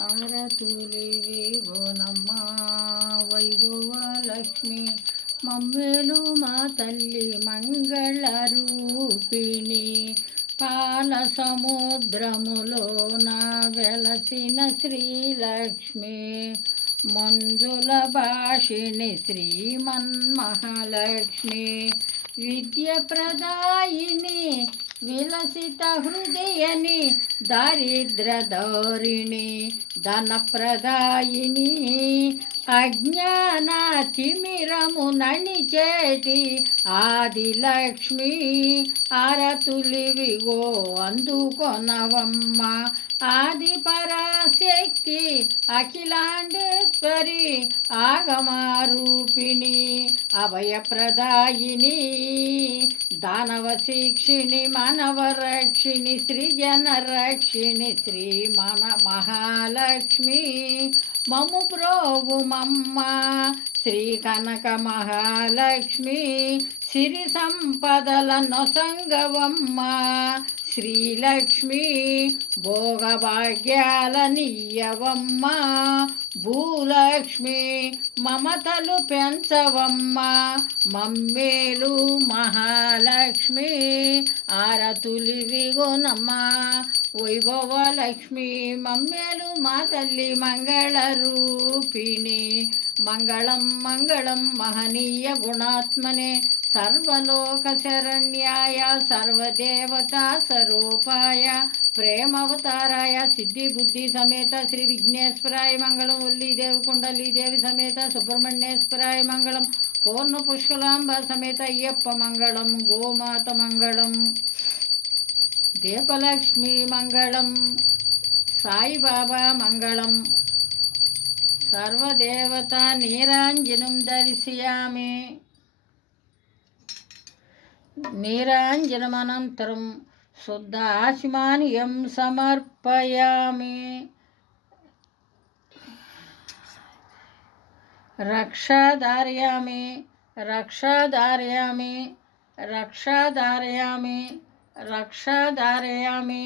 ఆరతులివిగోనమ్మ వైభవ లక్ష్మి మమ్మేలు మా తల్లి మంగళ రూపిణి పాల సముద్రములోన వెలసిన శ్రీలక్ష్మి మంజుల భాషిణి శ్రీమన్మహాలక్ష్మి విద్య ప్రదాయిని విలసిత హృదయని దారిద్ర దారిణి ధన ప్రదాయిని అజ్ఞాన తిమిరము నణిచేటి ఆదిలక్ష్మి ఆరతులివిగో అందుకొనవమ్మ ఆది పరాశక్తి అఖిలాండేశ్వరి ఆగమారూపిణి అభయప్రదాయిని దానవ శిక్షిణి మానవ రక్షిణి సృజన రక్షిణి శ్రీ మహాలక్ష్మి మము ప్రోవుమమ్మ శ్రీ కనక మహాలక్ష్మి సిరి సంపదల నొసంగవమ్మ శ్రీలక్ష్మి భోగభాగ్యాల నీయవమ్మ భూలక్ష్మి మమతలు పెంచవమ్మ మమ్మేలు మహాలక్ష్మి ఆరతులివిగోనమ్మ వైభవ లక్ష్మి మమ్మేలు మా తల్లి మంగళ రూపిణి మంగళం మంగళం మహనీయ గుణాత్మనే సర్వలోక శరణ్యాయ సర్వదేవతా స్వరూపాయ ప్రేమవతారాయ సిద్ధి బుద్ధి సమేత శ్రీ విఘ్నేశ్వరాయ మంగళం వల్లీదేవి కుండలీదేవి సమేత సుబ్రహ్మణ్యేశ్వరాయ మంగళం పూర్ణ పుష్కలాంబ సమేత అయ్యప్ప మంగళం గోమాత మంగళం దీపలక్ష్మి మంగళం సాయిబాబా మంగళం సర్వదేవతా నీరాంజనం దర్శయామి నీరాంజనమనంతరం శుద్ధ ఆచమాన్యం సమర్పయామి రక్షాధారయామి రక్షాధారయామి రక్షాధారయామి రక్షాధారయామి